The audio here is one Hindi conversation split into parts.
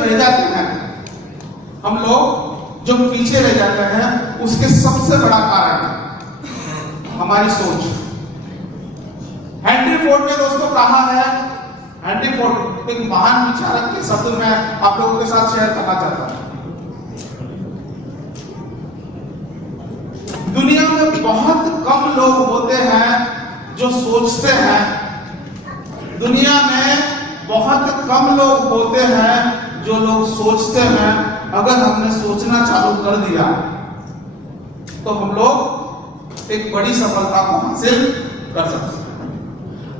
रह जाते हैं, हम लोग जो पीछे रह जाते हैं, उसके सबसे बड़ा कारण है हमारी सोच। हेनरी फोर्ड ने दोस्तों कहा है, हेनरी फोर्ड एक महान विचारक के शब्द में आप लोगों के साथ शेयर करना चाहता हूं। दुनिया में बहुत कम लोग होते हैं जो सोचते हैं, दुनिया में बहुत कम लोग होते हैं जो लोग सोचते हैं। अगर हमने सोचना चालू कर दिया तो हम लोग एक बड़ी सफलता को हासिल कर सकते हैं।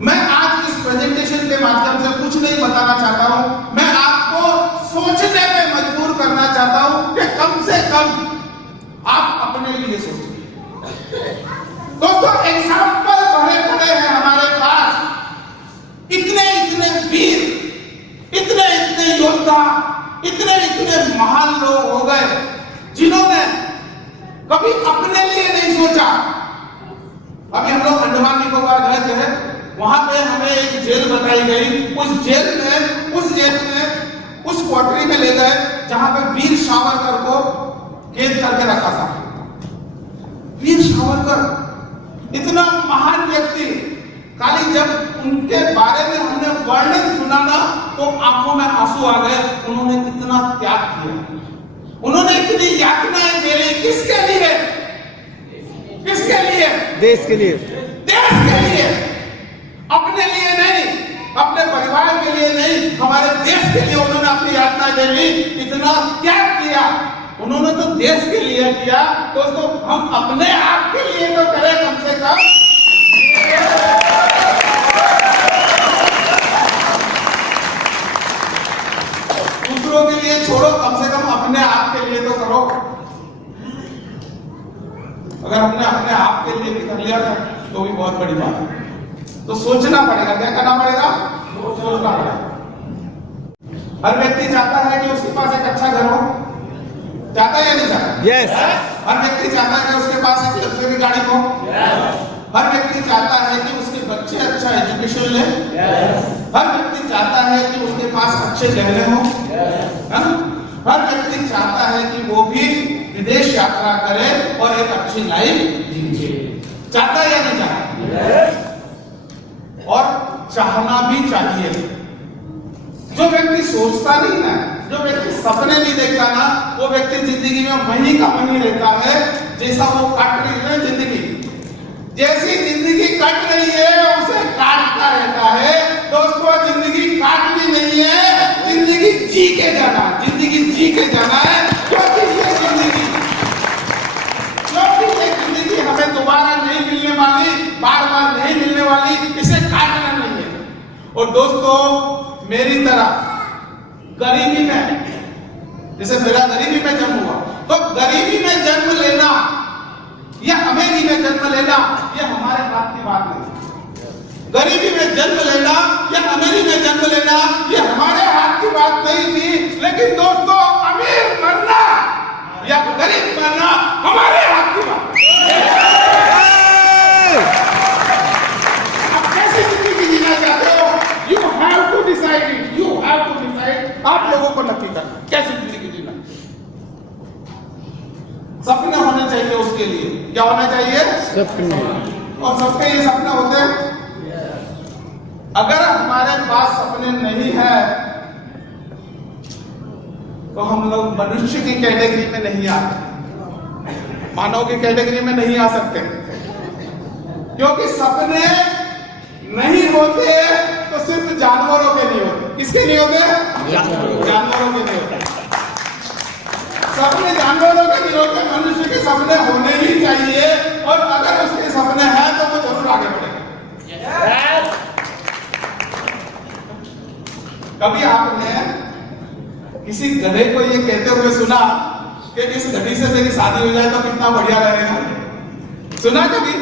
मैं आज इस प्रेजेंटेशन के माध्यम से कुछ नहीं बताना चाहता हूं, मैं आपको सोचने पे मजबूर करना चाहता हूं कि कम से कम आप अपने लिए सोचिए। दोस्तों एग्जाम्पल बड़े बड़े हैं हमारे पास, इतने इतने वीर, इतने इतने योद्धा, इतने इतने महान लोग हो गए जिन्होंने कभी अपने लिए नहीं सोचा। अभी हम लोग अंडमान निकोबार गए थे, वहां पे हमें एक जेल बताई गई, उस जेल में उस क्वार्टरी में ले गए जहां पे वीर सावरकर को कैद करके रखा था। वीर सावरकर इतना महान व्यक्ति, खाली जब उनके बारे में हमने वर्णन सुना ना तो आंखों में आंसू आ गए। उन्होंने कितना त्याग किया, उन्होंने इतनी यातनाएं झेली, किसके लिए? किसके लिए? देश के लिए। देश के लिए, अपने लिए नहीं, अपने परिवार के लिए नहीं, हमारे देश के लिए उन्होंने अपनी यातनाएं झेली, इतना त्याग किया। उन्होंने तो देश के लिए किया, दोस्तों हम अपने आप के लिए तो करें कम से कम। दूसरों के लिए छोड़ो, कम से कम अपने आप के लिए तो करो। अगर हमने अपने आप के लिए भी कर लिया तो भी बहुत बड़ी बात है। तो सोचना पड़ेगा, क्या करना पड़ेगा? सोचना पड़ेगा। हर व्यक्ति चाहता है कि उसके पास एक अच्छा घर हो, चाहता है या नहीं चाहता? यस। हर व्यक्ति चाहता है कि उसके पास एक लग्जरी गाड़ी हो। हर व्यक्ति चाहता है कि उसके बच्चे अच्छा एजुकेशन ले। हर व्यक्ति चाहता है कि उसके पास अच्छे गहने हो, है ना? हर व्यक्ति चाहता है कि वो भी विदेश यात्रा करे और एक अच्छी लाइफ जिए। चाहता है या नहीं चाहता? और चाहना भी चाहिए। जो व्यक्ति सोचता नहीं है, जो व्यक्ति सपने नहीं देखता ना, वो व्यक्ति जिंदगी में वही का वही रहता है जैसा वो काट रही है जिंदगी। जैसी जिंदगी कट रही है उसे काटता रहता है। दोस्तों जिंदगी काटनी नहीं है, जिंदगी जी के जाना, जिंदगी जी के जाना है। क्योंकि ये जिंदगी हमें दोबारा नहीं मिलने वाली, बार बार नहीं मिलने वाली, इसे काटना नहीं है। और दोस्तों मेरी तरह गरीबी में, जैसे मेरा गरीबी में जन्म हुआ, तो गरीबी में जन्म लेना या अमीरी में जन्म लेना ये हमारे हाथ की बात नहीं। गरीबी में जन्म लेना या अमीरी में जन्म लेना ये हमारे हाथ की बात नहीं थी। लेकिन दोस्तों अमीर बनना या गरीब बनना हमारे हाथ की बात। आप कैसी जिंदगी जीना चाहते हो, you have to decide it, you have to decide. आप लोगों को नक्की करना कैसी जिंदगी जीना। सपने होने चाहिए उसके लिए, क्या होना चाहिए? सपने। और सबके ये सपने होते हैं। अगर हमारे पास सपने नहीं है तो हम लोग मनुष्य की कैटेगरी में नहीं आते, मानव की कैटेगरी में नहीं आ सकते। क्योंकि सपने नहीं होते तो सिर्फ जानवरों के नहीं होते। किसके नहीं होते? जानवरों के नहीं होते। सपने जानवरों के नहीं होते, मनुष्य के सपने होने ही चाहिए। और अगर उसके सपने हैं तो वो जरूर आगे बढ़ेगा। कभी आपने किसी गधे को ये कहते हुए सुना कि इस गधी से मेरी शादी हो जाए तो कितना बढ़िया रहेगा? सुना कभी?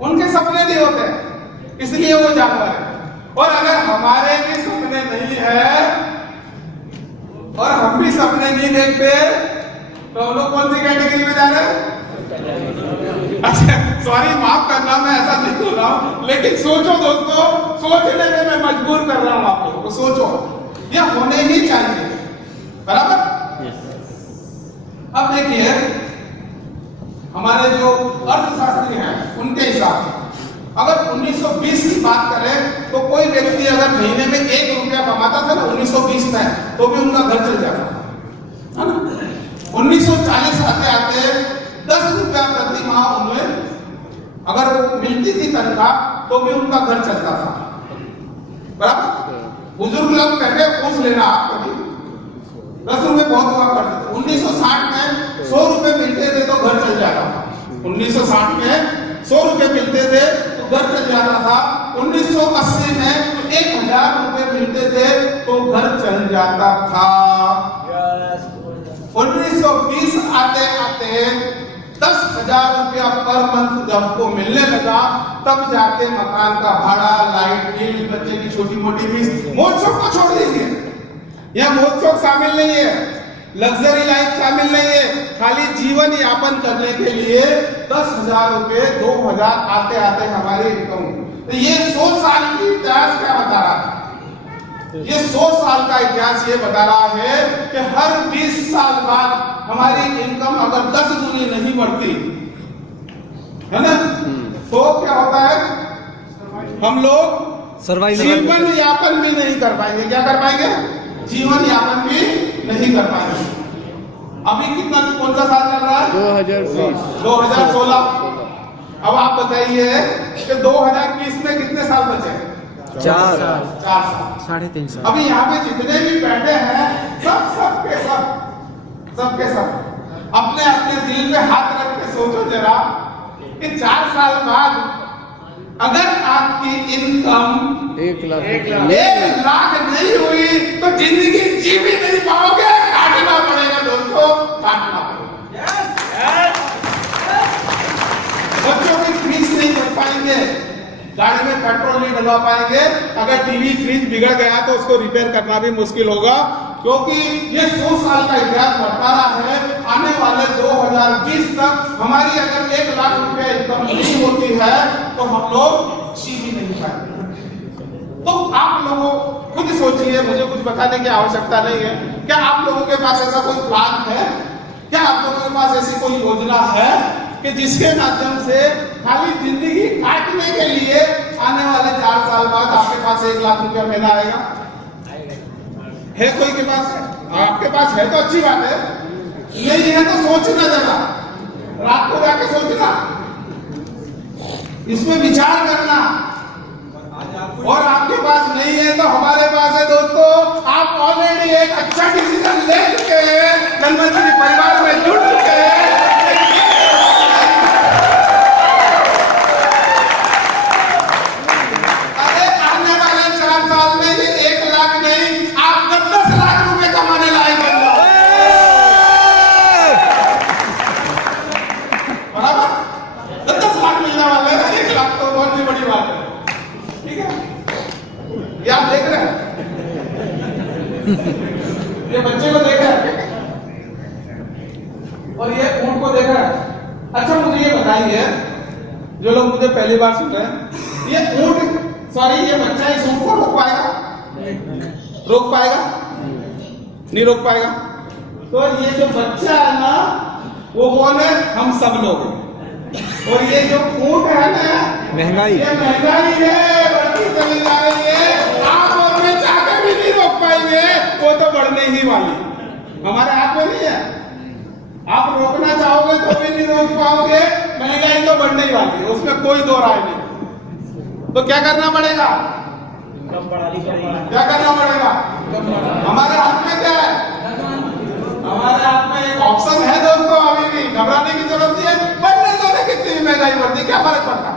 उनके सपने नहीं होते, इसलिए वो जानवर है। और अगर हमारे भी सपने नहीं है और हम भी सपने नहीं देखते तो हम लोग कौन सी कैटेगरी में जा रहे हैं? अच्छा सॉरी, माफ करना, मैं ऐसा नहीं बोल रहा हूं, लेकिन सोचो दोस्तों, सोचने में मैं मजबूर कर रहा हूं आप लोगों को। सोचो ये होने ही चाहिए, बराबर। अब देखिए हमारे जो अर्थशास्त्री हैं उनके हिसाब से अगर 1920 की बात करें तो कोई व्यक्ति अगर महीने में 1 रुपया कमाता था ना 1920 में, तो भी उनका घर चल जाता है ना। 1940 आते आते 10 रुपया प्रति माह उन्हें अगर वो मिलती थी तनख्वाह, तो भी उनका घर चलता था, बराबर। बुजुर्ग लोग कहते पूछ लेना आप कभी, 10 रुपए बहुत हुआ करते थे। 1960 में 100 रुपए मिलते थे तो घर चल जाता था। 1960 में 100 रुपए मिलते थे तो घर चल जाता था। 1980 में 1000 रुपए मिलते थे तो घर चल जाता था। 1920 आते आते 10,000 रुपया पर मंथ जब को मिलने लगा, तब जाके मकान का भाड़ा, लाइट बिल, बच्चे की छोटी मोटी फीस, मौज शौक को छोड़ दीजिए। यहाँ मौज शौक शामिल नहीं है, लग्जरी लाइफ शामिल नहीं है, खाली जीवन यापन करने के लिए 10,000 रुपए 2,000 आते आते हमारी इनकम। तो ये 100 साल की इतिहास क्या बता रहा है? ये 100 साल का इतिहास ये बता रहा है कि हर 20 साल बाद हमारी इनकम अगर 10 गुनी नहीं बढ़ती है ना, तो क्या होता है, हम लोग जीवन यापन भी नहीं कर पाएंगे। क्या कर पाएंगे? जीवन यापन भी नहीं कर पाएंगे। अभी कितना, कौन सा साल चल रहा है? 2016। अब आप बताइए कि 2020 में कितने साल बचे? 4 साल, 3.5 साल। अभी यहाँ पे जितने भी बैठे हैं सबके सब अपने अपने दिल पे हाथ रख के सोचो जरा कि 4 साल बाद अगर आपकी इनकम 1 लाख नहीं हुई तो जिंदगी जी भी नहीं पाओगे, काटना पड़ेगा दोस्तों, काटना पड़ेगा। बच्चों की फीस नहीं भर पाएंगे, गाड़ी में पेट्रोल नहीं डलवा पाएंगे, अगर टीवी फ्रिज बिगड़ गया तो उसको रिपेयर करना भी मुश्किल होगा, क्योंकि ये 100 साल का इतिहास बता रहा है। आने वाले 2020 तक हमारी अगर 1 लाख रुपया इनकम नहीं होती है तो हम लोग जी भी नहीं पाएंगे। तो आप लोगों खुद सोचिए, मुझे कुछ बताने की आवश्यकता नहीं है। क्या आप लोगों के पास ऐसा कोई प्लान है? क्या आप लोगों के पास ऐसी कोई योजना है कि जिसके माध्यम से खाली जिंदगी काटने के लिए आने वाले 4 साल बाद आपके पास 1 लाख रुपया महीना आएगा? है कोई के पास? आपके पास है तो अच्छी बात है, नहीं है तो सोचना जरा, रात को जाके सोचना, इसमें विचार करना। और आपके पास नहीं है तो हमारे पास है दोस्तों। आप ऑलरेडी एक अच्छा डिसीजन ले चुके हैं, धनवंतरी परिवार में जुड़ चुके हैं। अरे आने वाले 4 साल में ये 1 लाख नहीं, आप 10 लाख रुपए कमाने लायक बन जाओ, बराबर। 10 लाख मिलने वाले हैं, 1 लाख तो बहुत ही बड़ी बात है, ठीक है। ये आप देख रहे हैं, ये बच्चे को देख रहे हैं और ये ऊंट को देख रहे हैं। अच्छा मुझे ये बताइए, जो लोग मुझे पहली बार सुन रहे हैं, ये ऊंट, सॉरी ये बच्चा इस ऊंट को रोक पाएगा? रोक पाएगा? नहीं रोक पाएगा। तो ये जो बच्चा है ना, वो कौन है? हम सब लोग। और ये जो ऊंट है ना, महंगाई, ये महंगाई है, बढ़ती चली जा रही है। आप और मैं चाहकर भी नहीं रोक पाएंगे, वो तो बढ़ने ही वाली, हमारे हाथ में नहीं है। आप रोकना चाहोगे तो भी नहीं रोक पाओगे, महंगाई तो बढ़ने ही वाली है, उसमें कोई दो राय नहीं। तो क्या करना पड़ेगा? क्या करना पड़ेगा? हमारे हाथ में क्या है? हमारे हाथ में एक ऑप्शन है दोस्तों, अभी भी घबराने की जरूरत नहीं है। बढ़ने दो, कितनी महंगाई बढ़ती, क्या फर्क पड़ता?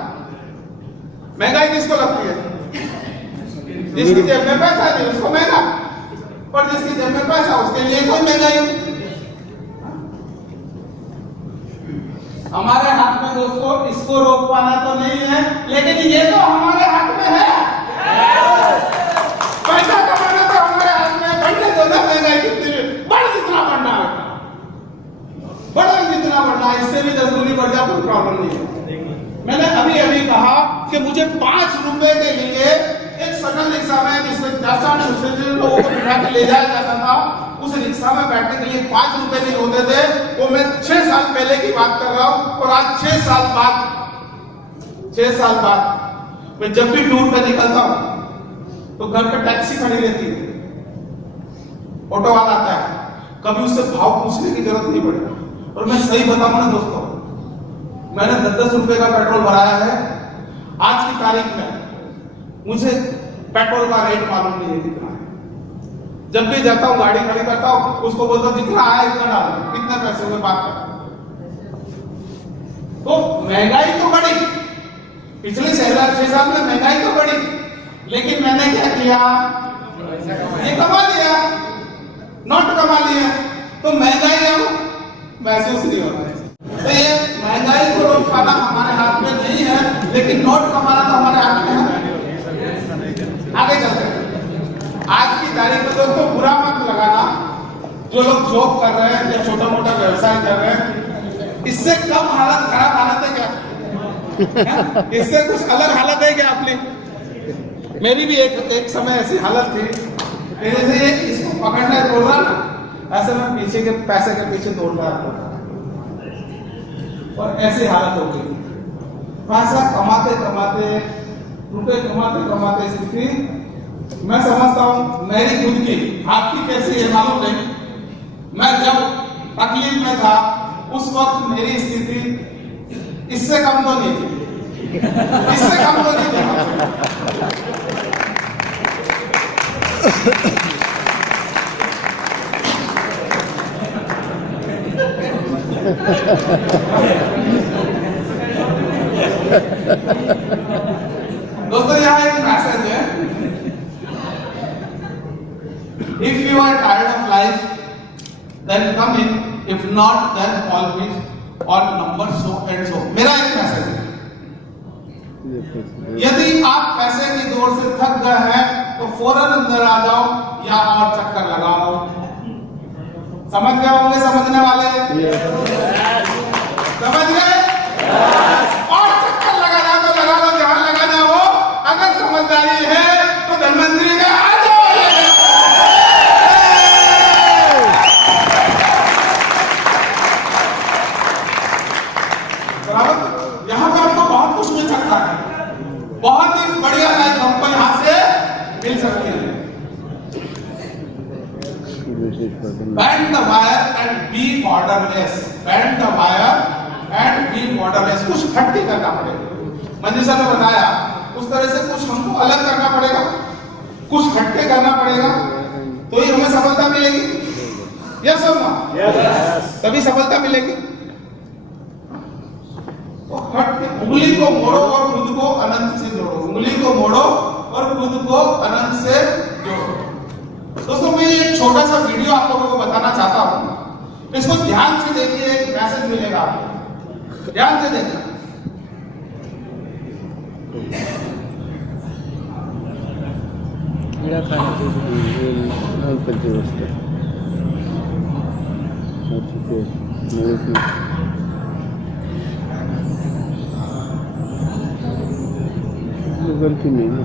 महंगाई किसको लगती है? जिसकी जेब में पैसा नहीं उसको महंगा, और जिसकी जेब में पैसा उसके लिए कोई महंगाई नहीं। हमारे हाथ में दोस्तों इसको रोक पाना तो नहीं है, लेकिन ये तो हमारे हाथ में है। पैसा कमाना तो हमारे हाथ में, बढ़ने दो ना, महंगाई कितनी बढ़, जितना बढ़ना है बढ़ो, जितना बढ़ना है, इससे भी 10 गुनी बढ़ जाए कोई प्रॉब्लम नहीं है। मैंने अभी अभी कहा कि मुझे 5 रुपए के लिए एक शटल रिक्शा में जिसमें 10-8 लोगों को बिठा के ले जाया जाता था, उस रिक्शा में बैठने के लिए 5 रुपए नहीं होते थे। वो मैं 6 साल पहले की बात कर रहा हूँ। और आज 6 साल बाद मैं जब भी टूर पे निकलता हूँ तो घर पे टैक्सी खड़ी रहती है, ऑटो वाला आता है, कभी उससे भाव पूछने की जरूरत नहीं पड़ी। और मैं सही बताऊं ना दोस्तों, मैंने 10-10 रुपए का पेट्रोल भराया है। आज की तारीख में मुझे पेट्रोल का रेट मालूम नहीं है कितना है। जब भी जाता हूँ गाड़ी खड़ी करता हूँ, उसको बोलता हूँ जितना आया इतना डालो, कितने पैसे हुए बात कर। तो महंगाई तो बढ़ी, पिछले 6 साल में महंगाई तो बढ़ी, लेकिन मैंने क्या किया, ये कमा लिया, नोट कमा लिया, तो महंगाई अब महसूस नहीं होता है। तो ये महंगाई को रोक पाना हमारे हाथ में नहीं है, लेकिन नोट कमाना तो हमारे हाथ में है। आगे चलते हैं। आज की तारीख में दोस्तों बुरा मत लगाना, जो लोग जॉब कर रहे हैं या छोटा मोटा व्यवसाय कर रहे हैं, इससे कम हालत, खराब हालत है क्या? इससे कुछ अलग हालत है क्या अपनी? मेरी भी एक समय ऐसी हालत थी, जैसे इसको पकड़ना दौड़ रहा ना, ऐसे मैं पीछे के पैसे के पीछे दौड़ रहा था और ऐसी हालत हो गई। पैसा कमाते कमाते, रुपए कमाते कमाते स्थिति मैं समझता हूं मेरी खुद की, आपकी कैसी है मालूम नहीं। मैं जब तकलीफ में था उस वक्त मेरी स्थिति इससे कम तो नहीं थी, इससे कम तो नहीं थी। दोस्तों यहाँ एक मैसेज है, if you are tired of life then come in, if not then always on number so and so। मेरा एक मैसेज है, यदि आप पैसे की दौड़ से थक गए हैं तो फौरन अंदर आ जाओ या और चक्कर लगाओ। समझ गए होंगे समझने वाले? समझ गए? और चक्कर लगाना तो लगा लो जहां लगाना हो। अगर समझदारी है तो धनवंतरी में आ जाओ। बराबर? यहाँ पे आपको बहुत कुछ मिल सकता है, बहुत ही बढ़िया लाइफ हमको यहाँ से मिल सकती है। Bend the wire and be borderless. Bend the wire and be borderless। कुछ हटके करना पड़ेगा। मंजूषा ने बताया उस तरह से कुछ हमको अलग करना पड़ेगा, कुछ हटके करना पड़ेगा, तो ही हमें सफलता मिलेगी। यस और नो? यस। तभी सफलता मिलेगी। तो हटके उंगली को मोड़ो और खुद को अनंत से जोड़ो। उंगली को मोड़ो और खुद को अनंत से जोड़ो। दोस्तों मैं एक छोटा सा वीडियो आप लोगों को बताना चाहता हूं, इसको ध्यान से देखिए, एक मैसेज मिलेगा आपको, ध्यान से देखना। गलती नहीं है।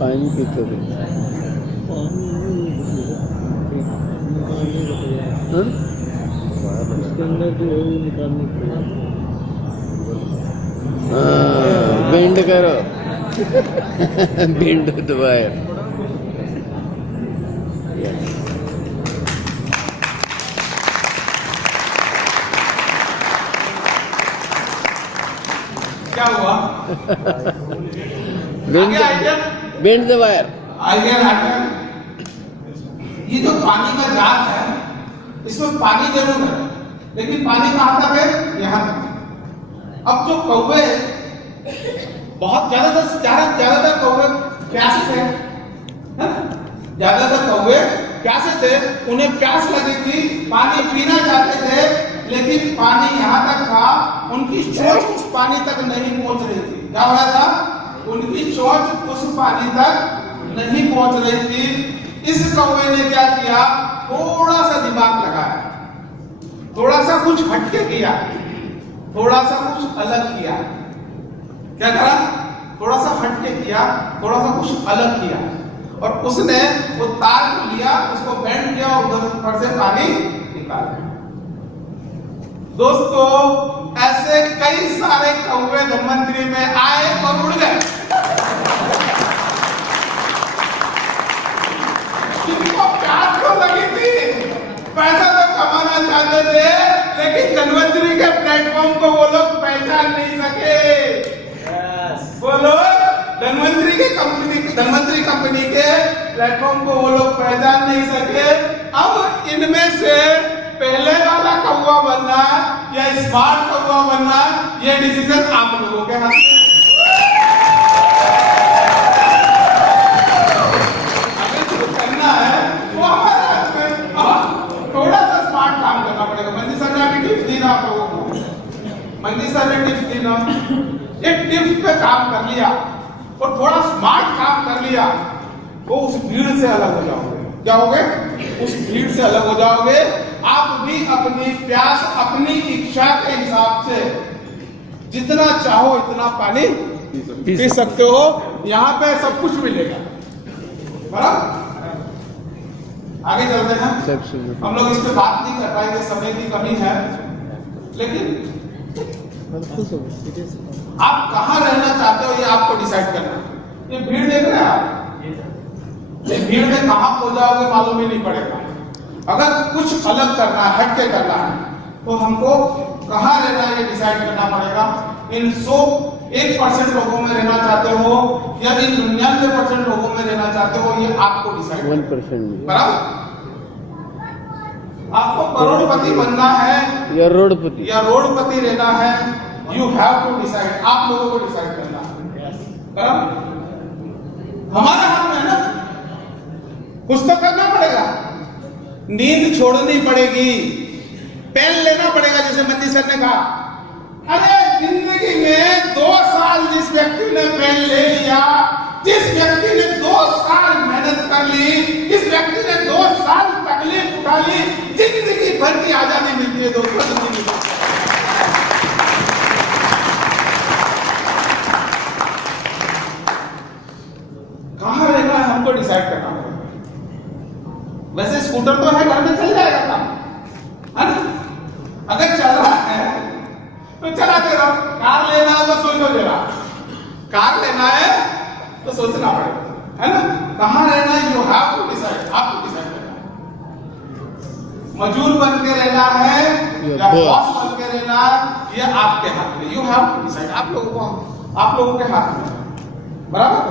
पानी पीते थे, उसके अंदर जो है निकालने के लिए बेंड करो। बेंड दबाए। क्या हुआ? Bend the wire. ये जो पानी का जार है, इसमें पानी जरूर है, लेकिन पानी कहां तक है? यहां तक। अब जो कौवे बहुत ज्यादातर कौवे प्यासे थे, ज्यादातर कौवे प्यासे थे, उन्हें प्यास लगी थी, पानी पीना चाहते थे, लेकिन पानी यहां तक था, उनकी चोंच उस पानी तक नहीं पहुंच रही थी। क्या हो रहा था? उनकी चोंच उस पानी तक नहीं पहुंच रही थी। इस कौवे ने क्या किया? थोड़ा सा दिमाग लगाया, थोड़ा सा कुछ हटके किया, थोड़ा सा कुछ अलग किया। क्या करा? थोड़ा सा हटके किया, थोड़ा सा कुछ अलग किया, और उसने वो तार को लिया, उसको बेंड किया और उधर ऊपर से पानी निकाला। दोस्तों, ऐसे कई सारे कौवे धन्वंतरी में आए और उड़ गए। जिनको प्यास तो लगी थी, पैसा तो कमाना चाहते थे, लेकिन धन्वंतरी के प्लेटफॉर्म को वो लोग पहचान नहीं सके। वो लोग धन्वंतरी कंपनी के प्लेटफॉर्म को वो लोग पहचान नहीं सके। अब इनमें से पहले वाला कौवा बनना या स्मार्ट कौवा बनना, ये डिसीजन आप लोगों के हाथ में। अगर जो करना है वो हमारे हाथ में। थोड़ा सा स्मार्ट काम करना पड़ेगा। मंजी सर ने अभी टिप्स दी ना आप लोगों को, मंजी सर ने टिप्स दी ना, एक टिप्स पे काम कर लिया और थोड़ा स्मार्ट काम कर लिया, वो उस भीड़ से अलग हो जाओगे। क्या होगे? उस भीड़ से अलग हो जाओगे। आप भी अपनी प्यास, अपनी इच्छा के हिसाब से जितना चाहो इतना पानी पी सकते हो। यहाँ पे सब कुछ मिलेगा। बराबर? आगे चलते हैं। हम लोग इस पे बात नहीं कर पाएंगे, समय की कमी है, लेकिन आप कहां रहना चाहते हो ये आपको डिसाइड करना है। ये भीड़ देख रहे हैं आप, ये भीड़ में कहां खो जाओगे मालूम ही नहीं पड़ेगा। अगर कुछ अलग करना है, हट के करना है, तो हमको कहां रहना है ये डिसाइड करना पड़ेगा। इन 1% लोगों में रहना चाहते हो या इन 99% लोगों में रहना चाहते हो, ये आपको डिसाइड 1%। बराबर? आपको करोड़पति बनना है या रोडपति रहना है, यू हैव टू डिसाइड। आप लोगों को डिसाइड करना है। बराबर? हमारा हाथ में है ना, कुछ तो करना पड़ेगा। नींद छोड़नी पड़ेगी, पेन लेना पड़ेगा, जैसे मंजी सर ने कहा। अरे जिंदगी में 2 साल जिस व्यक्ति ने पेन ले लिया, जिस व्यक्ति ने 2 साल मेहनत कर ली, जिस व्यक्ति ने 2 साल तकलीफ उठा ली, जिंदगी भर की आजादी मिलती है दोस्तों। जिंदगी कहां रहना है हमको डिसाइड करना पड़ेगा। वैसे स्कूटर तो है, घर में चल जाएगा काम, है ना? अगर चल रहा है तो चलाते रहो। कार लेना है तो सोचो जरा, कार लेना है तो सोचना पड़ेगा, है ना? कहां रहना है, यू हैव टू डिसाइड। आपको डिसाइड करना है। मजदूर बन के रहना है या बॉस बन के रहना है, ये आपके हाथ में। You have to decide. आप लोगों के हाथ में। बराबर?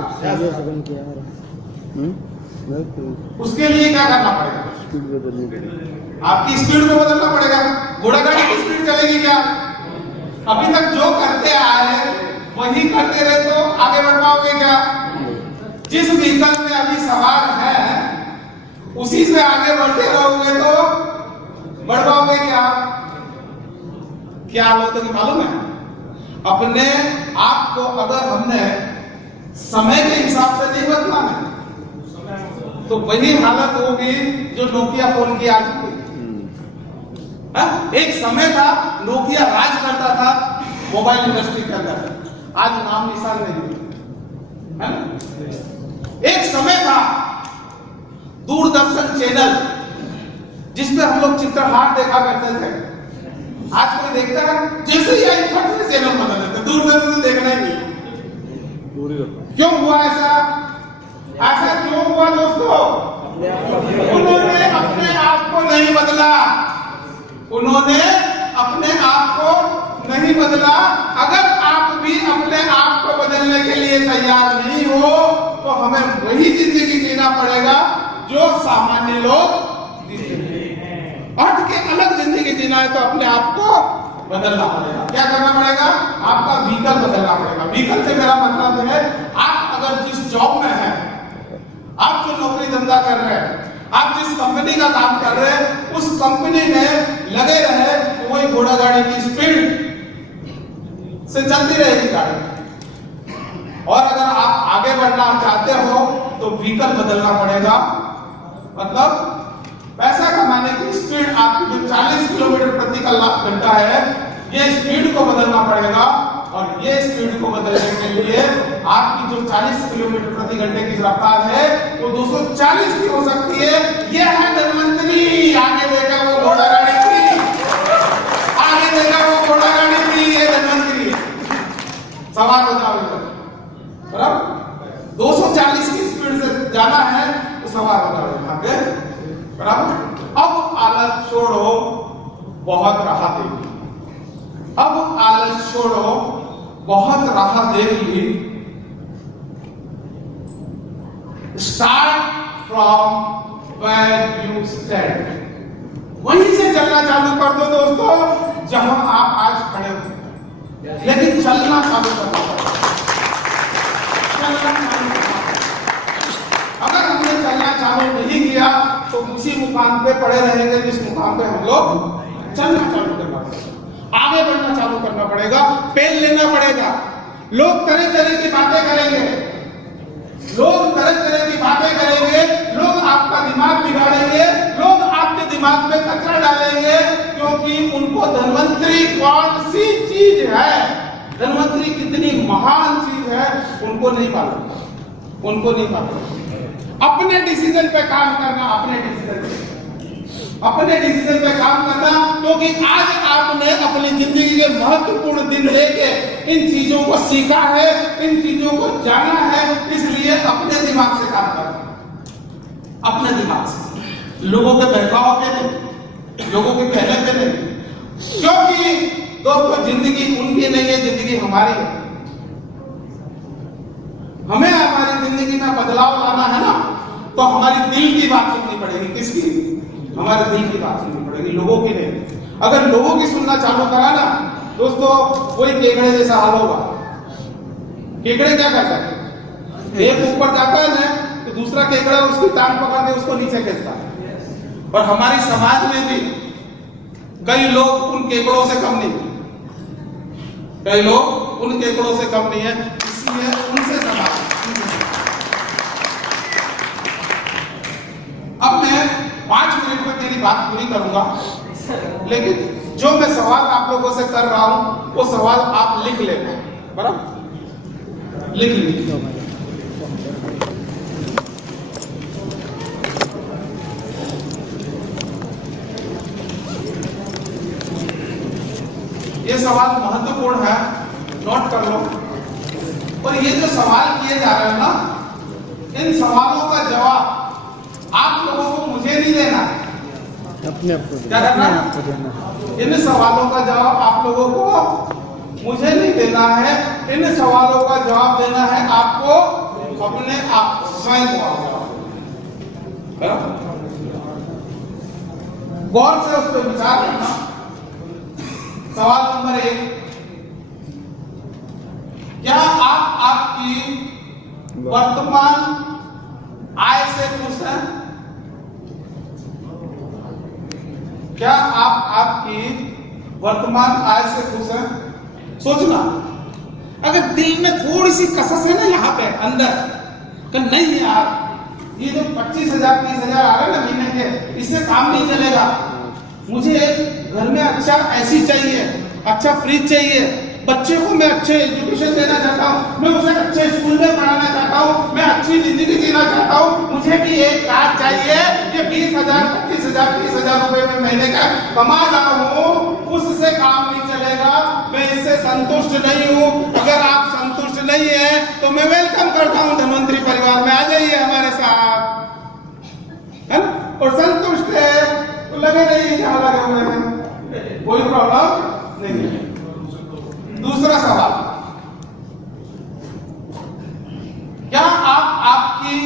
उसके लिए क्या करना पड़ेगा? स्पीड बदलनी पड़ेगी। आपकी स्पीड को बदलना पड़ेगा। घोड़ा गाड़ी की स्पीड चलेगी क्या? अभी तक जो करते आए वही करते रहे तो आगे बढ़ पाओगे क्या? जिस व्हीकल में अभी सवार है उसी से आगे बढ़ते रहोगे तो बढ़ पाओगे क्या? क्या हालत होगी मालूम है? अपने आप को अगर हमने समय के हिसाब से नहीं बदला है तो वही हालत होगी जो नोकिया फोन की आज की। एक समय था नोकिया राज करता था मोबाइल इंडस्ट्री के अंदर, आज नाम निशान नहीं है ना? एक समय था दूरदर्शन चैनल जिसमें हम लोग चित्रहार देखा करते थे, आज कोई देखता है? जैसे ही आई फट से चैनल बना देते, दूरदर्शन देखना ही नहीं। क्यों हुआ ऐसा? ऐसा क्यों हुआ दोस्तों? उन्होंने अपने आप को नहीं बदला, उन्होंने अपने आप को नहीं बदला। अगर आप भी अपने आप को बदलने के लिए तैयार नहीं हो तो हमें वही जिंदगी जीना पड़ेगा जो सामान्य लोग हट के अलग जिंदगी जीना है तो अपने आप को बदलना पड़ेगा। क्या करना पड़ेगा? आपका व्हीकल बदलना पड़ेगा। व्हीकल से मेरा मतलब है आप अगर जिस जॉब में हैं, आप जो नौकरी धंधा कर रहे हैं, आप जिस कंपनी का काम कर रहे हैं, उस कंपनी में लगे रहे तो वही घोड़ा गाड़ी की स्पीड से चलती रहेगी गाड़ी। और अगर आप आगे बढ़ना चाहते हो तो व्हीकल बदलना पड़ेगा। मतलब पैसा कमाने की स्पीड आपकी जो 40 किलोमीटर प्रति घंटा है, ये स्पीड को बदलना पड़ेगा। और ये स्पीड को बदलने के लिए आपकी जो 40 किलोमीटर प्रति घंटे की रफ्तार है वो 240 की हो सकती है। यह है धन्वंतरी। आगे देखा वो घोड़ा गाड़ी थी, आगे देखा वो घोड़ा गाड़ी थी, ये धन्वंतरी है। सवार हो जाओ इधर, बराबर 240 की स्पीड से जाना है तो सवार हो जाओ यहाँ पे, बराबर। अब आलस छोड़ो, बहुत राहत देगी। अब आलस छोड़ो, बहुत राहत देगी। Start from where you stand, वहीं से चलना चालू कर दो दोस्तों जहां आप आज खड़े हो, लेकिन चलना चालू कर दो। अगर हमने चलना चालू नहीं किया तो उसी मुकाम पे पड़े रहेंगे जिस मुकाम पे हम लोग चलना चालू करना पड़ेगा, आगे बढ़ना चालू करना पड़ेगा, पेन लेना पड़ेगा। लोग तरह तरह की बातें करेंगे, लोग तरह तरह की बातें करेंगे, लोग आपका दिमाग बिगाड़ेंगे, लोग आपके दिमाग में कचरा डालेंगे, क्योंकि उनको धन्वंतरी कौन सी चीज है, धन्वंतरी कितनी महान चीज है उनको नहीं मालूम, उनको नहीं मालूम। अपने डिसीजन पे काम करना, अपने डिसीजन पे काम करना, क्योंकि आज आपने अपनी जिंदगी के महत्वपूर्ण दिन लेके इन चीजों को सीखा है, इन चीजों को जाना है, इसलिए अपने दिमाग से काम करना, अपने दिमाग से, लोगों के बहकाव पे नहीं, लोगों के कहने पे नहीं। क्योंकि दोस्तों जिंदगी उनकी नहीं है, जिंदगी हमारी है। हमें हमारी जिंदगी में बदलाव लाना है ना, तो हमारी दिल की बात सुननी पड़ेगी। किसकी? हमारे दिल की बात सुननी पड़ेगी, लोगों की नहीं। अगर लोगों की सुनना चालू करा ना दोस्तों, वही केकड़े जैसा हाल होगा। केकड़े क्या करता है, एक ऊपर जाता है ना तो दूसरा केकड़ा उसकी टांग पकड़ के उसको नीचे खींचता है। और हमारी समाज में भी कई लोग उन केकड़ों से कम नहीं, कई लोग उन केकड़ों से कम नहीं है, इसलिए उनसे समाज। अब मैं 5 मिनट में मेरी बात पूरी करूंगा, लेकिन जो मैं सवाल आप लोगों से कर रहा हूं वो सवाल आप लिख लेना, बराबर, लिख लीजिए। ये सवाल महत्वपूर्ण है, नोट कर लो। और ये जो सवाल किए जा रहे हैं ना, इन सवालों का जवाब आप लोगों को मुझे नहीं देना है, अपने आप को क्या करना है? इन सवालों का जवाब आप लोगों को मुझे नहीं देना है, इन सवालों का जवाब देना है आपको अपने आप स्वयं को। गौर से उस पर विचार करना। सवाल नंबर 1, क्या आप आपकी वर्तमान आय से खुश हैं? क्या आप आपकी वर्तमान आय से खुश हैं? सोचना। अगर दिल में थोड़ी सी कसस है ना यहाँ पे अंदर कि नहीं यार, ये जो 25,000 30,000 आ रहा है ना महीने के, इससे काम नहीं चलेगा, मुझे घर में अच्छा एसी चाहिए, अच्छा फ्रिज चाहिए, बच्चे को मैं अच्छे एजुकेशन देना चाहता हूँ, मैं उसे अच्छे स्कूल में पढ़ाना चाहता हूँ, मैं अच्छी जिंदगी जीना चाहता हूँ, मुझे भी एक कार चाहिए, ये 20,000 25,000 30,000 रुपए में महीने का कमा रहा हूँ, उससे काम नहीं चलेगा, मैं इससे संतुष्ट नहीं हूँ। अगर आप संतुष्ट नहीं है तो मैं वेलकम करता हूँ धन्वंतरी परिवार में, आ जाइए हमारे साथ, है ना? और संतुष्ट है तो लगे नहीं जहाँ लगे हुए हैं, कोई प्रॉब्लम नहीं है। दूसरा सवाल, क्या आप आपकी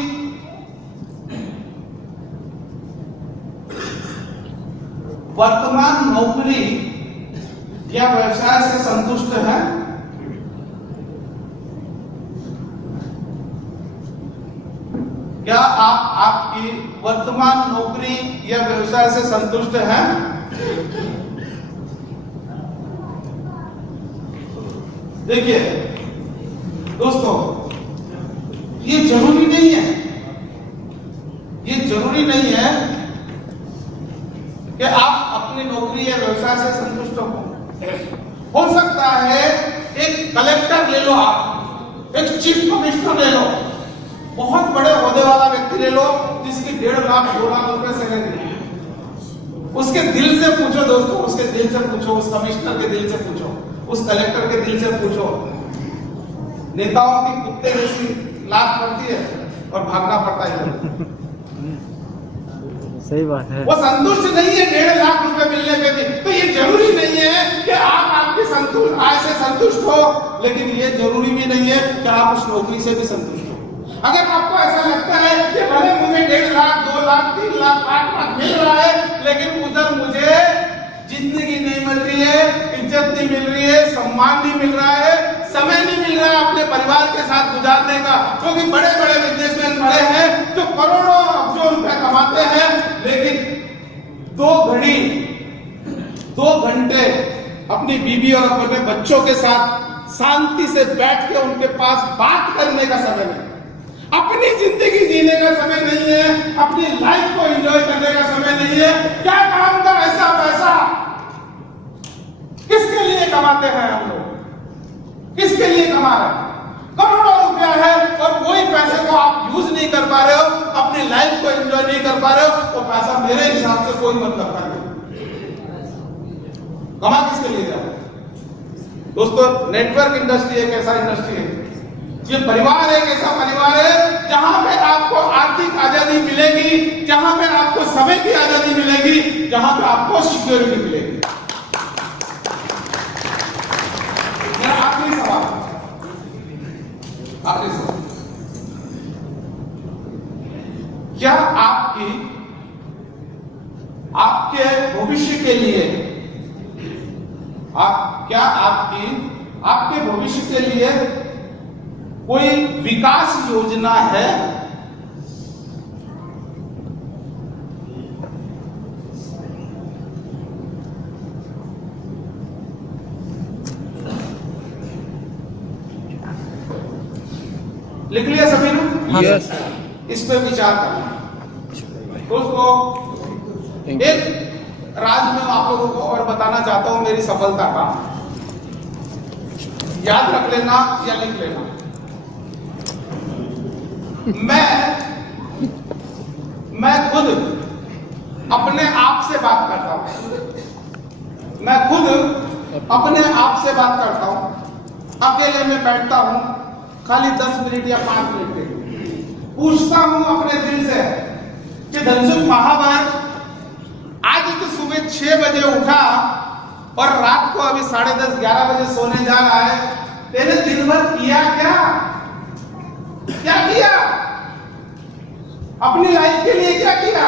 वर्तमान नौकरी या व्यवसाय से संतुष्ट हैं? क्या आप आपकी वर्तमान नौकरी या व्यवसाय से संतुष्ट हैं? देखिए दोस्तों, ये जरूरी नहीं है, ये जरूरी नहीं है कि आप अपनी नौकरी या व्यवसाय से संतुष्ट हो सकता है एक कलेक्टर ले लो, आप एक चीफ कमिश्नर ले लो, बहुत बड़े ओहदे वाला व्यक्ति ले लो जिसकी 1.5 लाख 2 लाख रुपए सैलरी, उसके दिल से पूछो दोस्तों, उसके दिल से पूछो, उस कमिश्नर के दिल से पूछो, उस कलेक्टर के दिल से पूछो, नेताओं की कुत्ते जैसी लात पड़ती है और भागना पड़ता है। सही बात है। वो संतुष्ट नहीं है 1.5 लाख रुपए मिलने पे भी। तो ये जरूरी नहीं है कि आप आपकी आय से संतुष्ट हो, लेकिन ये जरूरी भी नहीं है कि आप उस नौकरी से भी संतुष्ट हो। अगर आपको ऐसा लगता है कि भले मुझे 1.5 लाख 2 लाख 3 लाख 5 लाख मिल रहा है, लेकिन उधर मुझे जिंदगी नहीं मिल रही है, इज्जत नहीं मिल रही है, सम्मान नहीं मिल रहा है, समय नहीं मिल रहा है अपने परिवार के साथ गुजारने का, क्योंकि बड़े बड़े बिजनेसमैन बड़े हैं जो करोड़ों अरबों रुपए कमाते हैं, लेकिन 2 घंटे अपनी बीवी और अपने बच्चों के साथ शांति से बैठ के उनके पास बात करने का समय नहीं, अपनी जिंदगी जीने का समय नहीं है, अपनी लाइफ को एंजॉय करने का समय नहीं है। क्या काम का ऐसा पैसा किसके लिए कमाते हैं हम लोग, किसके लिए कमा रहे हैं? करोड़ों रुपया है और कोई पैसे को आप यूज नहीं कर पा रहे हो, अपनी लाइफ को एंजॉय नहीं कर पा रहे हो, तो पैसा मेरे हिसाब से कोई मतलब नहीं। कमा किसके लिए जा रहे हैं? दोस्तों, नेटवर्क इंडस्ट्री एक ऐसा इंडस्ट्री है, ये परिवार एक ऐसा परिवार है जहां पे आपको आर्थिक आजादी मिलेगी, जहां पे आपको समय की आजादी मिलेगी, जहां पे आपको सिक्योरिटी मिलेगी। आखिरी सवाल, क्या आपके भविष्य के लिए आपके भविष्य के लिए कोई विकास योजना है? लिख लिया सभी ने? यस। इस पे विचार करना। दोस्तों, एक राज में आप लोगों को और बताना चाहता हूं मेरी सफलता का, याद रख लेना या लिख लेना। मैं खुद अपने आप से बात करता हूं, मैं खुद अपने आप से बात करता हूं, अकेले में बैठता हूं, खाली 10 मिनट या 5 मिनट के पूछता हूं अपने दिल से कि धनसुख महाभारत, आज तो सुबह 6 बजे उठा और रात को अभी 10:30 11 बजे सोने जा रहा है, तेरे दिन भर किया क्या किया? अपनी लाइफ के लिए क्या किया?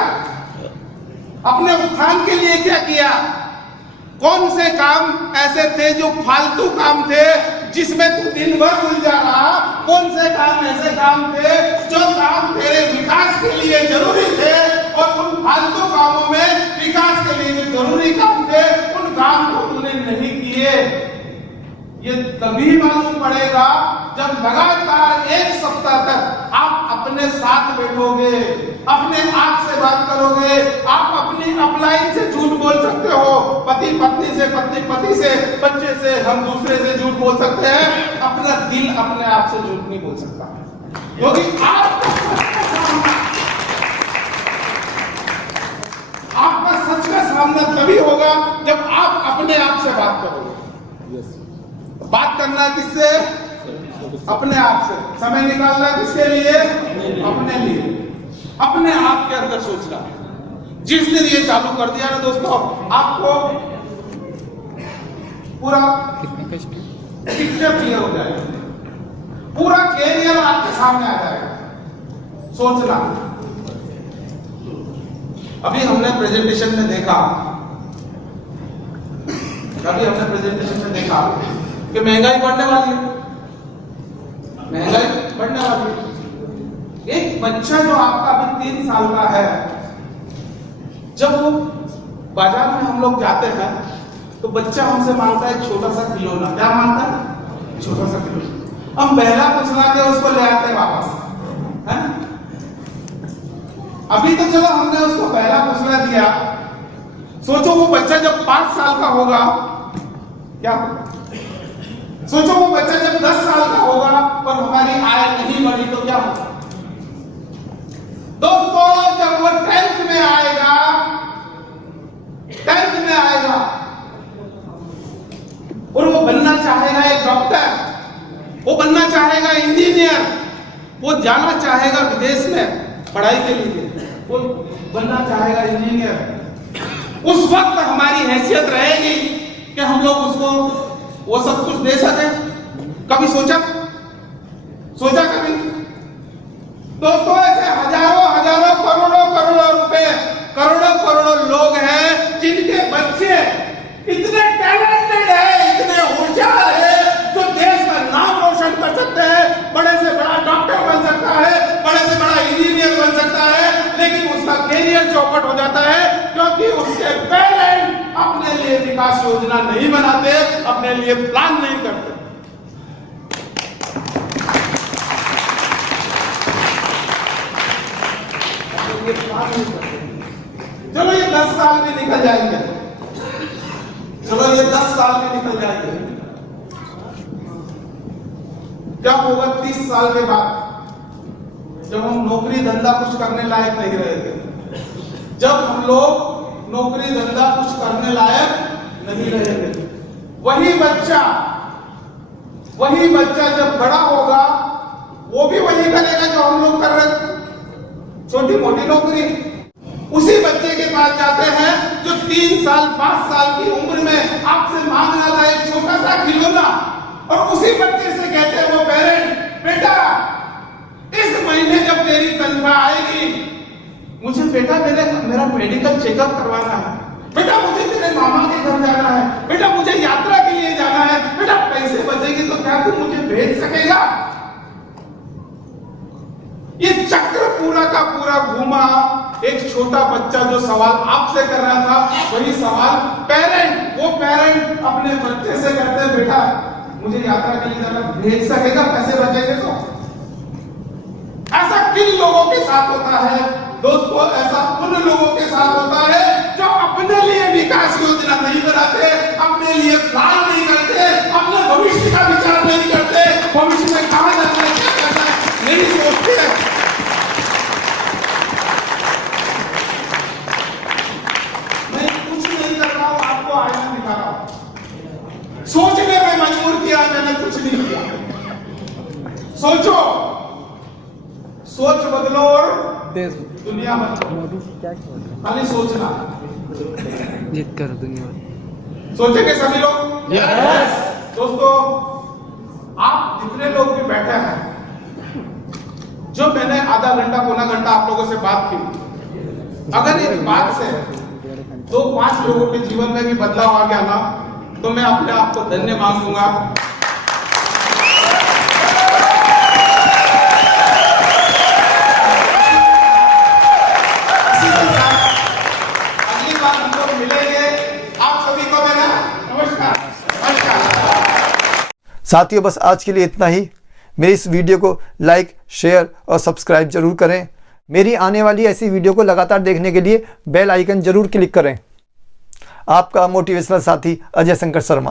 अपने उत्थान के लिए क्या किया? कौन से काम ऐसे थे जो फालतू काम थे जिसमें तू दिन भर उलझा रहा? कौन से काम ऐसे काम थे जो काम तेरे विकास के लिए जरूरी थे, और उन फालतू कामों में विकास के लिए जो जरूरी काम थे उन काम को तूने नहीं किए? ये तभी मालूम पड़ेगा जब लगातार 1 सप्ताह तक आप अपने साथ बैठोगे, अपने आप से बात करोगे। आप अपनी अपलाइन से झूठ बोल सकते हो, पति पत्नी से, पत्नी पति से, बच्चे से, हम दूसरे से झूठ बोल सकते हैं, अपना दिल अपने आप से झूठ नहीं बोल सकता, क्योंकि आपका सच का सामना तभी होगा जब आप अपने आप से बात करोगे। बात करना किससे? अपने आप से। समय निकालना किसके लिए? अपने लिए, अपने आप के अंदर सोचना। जिस दिन ये चालू कर दिया ना दोस्तों, आपको पूरा पिक्चर क्लियर हो जाएगा, पूरा कैरियर आपके सामने आ जाएगा। सोचना। अभी हमने प्रेजेंटेशन में देखा कि महंगाई बढ़ने वाली है, एक बच्चा जो आपका अभी 3 साल का है, जब वो बाजार में हम लोग जाते हैं तो बच्चा हमसे मांगता है छोटा सा खिलौना। क्या मांगता है? छोटा सा खिलौना। हम बहला फुसला के उसको ले आते हैं वापस, है? अभी तो चलो हमने उसको बहला फुसला दिया, सोचो वो बच्चा जब 5 साल का होगा क्या होगा? सोचो वो बच्चा जब 10 साल का होगा और हमारी आय नहीं बढ़ी तो क्या होगा? दोस्तों जब वो 10th में आएगा और वो बनना चाहेगा एक डॉक्टर, वो बनना चाहेगा इंजीनियर, वो जाना चाहेगा विदेश में पढ़ाई के लिए, वो बनना चाहेगा इंजीनियर, उस वक्त हमारी हैसियत रहेगी कि हम लोग उसको वो सब कुछ दे सके? कभी सोचा कभी? दोस्तों ऐसे हजारों करोड़ों रुपए, करोड़ों लोग हैं जिनके बच्चे इतने टैलेंटेड है, इतने होशियार है, जो देश का नाम रोशन कर सकते हैं, बड़े से बड़ा डॉक्टर बन सकता है, बड़े से बड़ा इंजीनियर बन सकता है, लेकिन उसका कैरियर चौपट हो जाता है क्योंकि उसके पेरेंट अपने लिए विकास योजना नहीं बनाते, अपने लिए प्लान नहीं करते। चलो ये 10 साल में निकल जाएंगे, क्या होगा 30 साल के बाद, जब हम नौकरी धंधा कुछ करने लायक नहीं रहे थे, जब हम लोग नौकरी धंधा कुछ करने लायक नहीं रहे थे, वही बच्चा जब बड़ा होगा वो भी वही करेगा जो हम लोग कर रहे थे, छोटी मोटी नौकरी। उसी बच्चे के पास जाते हैं जो 3 साल 5 साल की उम्र में आपसे मांग रहा था एक छोटा सा खिलौना, और उसी बच्चे से कहते हैं वो पेरेंट, बेटा इस महीने जब तेरी तनख्वाह आएगी मुझे बेटा मेरा मेडिकल चेकअप करवाना है, बेटा मुझे तेरे मामा के घर जाना है, बेटा मुझे यात्रा के लिए जाना है, बेटा पैसे बचेंगे तो क्या तू मुझे भेज सकेगा? ये चक्र पूरा का पूरा घूमा। एक छोटा बच्चा जो सवाल आपसे कर रहा था वही सवाल वो पेरेंट अपने बच्चे से करते हैं, बेटा मुझे यात्रा के लिए जाना, भेज सकेगा? पैसे बचेंगे तो? ऐसा किन लोगों के साथ होता है दोस्तों? ऐसा उन लोगों के साथ होता है जो अपने लिए विकास योजना नहीं बनाते, अपने लिए प्लान नहीं करते, अपने भविष्य का विचार नहीं करते, भविष्य में कहां जाना है, क्या करना है नहीं सोचते। मैं कुछ नहीं कर रहा हूं, आपको आईना दिखा रहा हूं। सोचने में मजबूर किया, मैंने कुछ नहीं किया। सोच बदलो और दुनिया बदलो। खाली सोचना, जीत कर दुनिया। सोचेंगे सभी लोग? दोस्तों आप जितने लोग भी बैठे हैं, जो मैंने आधा घंटा पौना घंटा आप लोगों से बात की, अगर इस बात से 2-5 लोगों के जीवन में भी बदलाव आ गया ना, तो मैं अपने आप को धन्य मानूंगा। अगली बार हम लोग मिलेंगे। आप सभी को मेरा नमस्कार। साथियों बस आज के लिए इतना ही। मेरी इस वीडियो को लाइक, शेयर और सब्सक्राइब जरूर करें। मेरी आने वाली ऐसी वीडियो को लगातार देखने के लिए बेल आइकन जरूर क्लिक करें। आपका मोटिवेशनल साथी अजय शंकर शर्मा।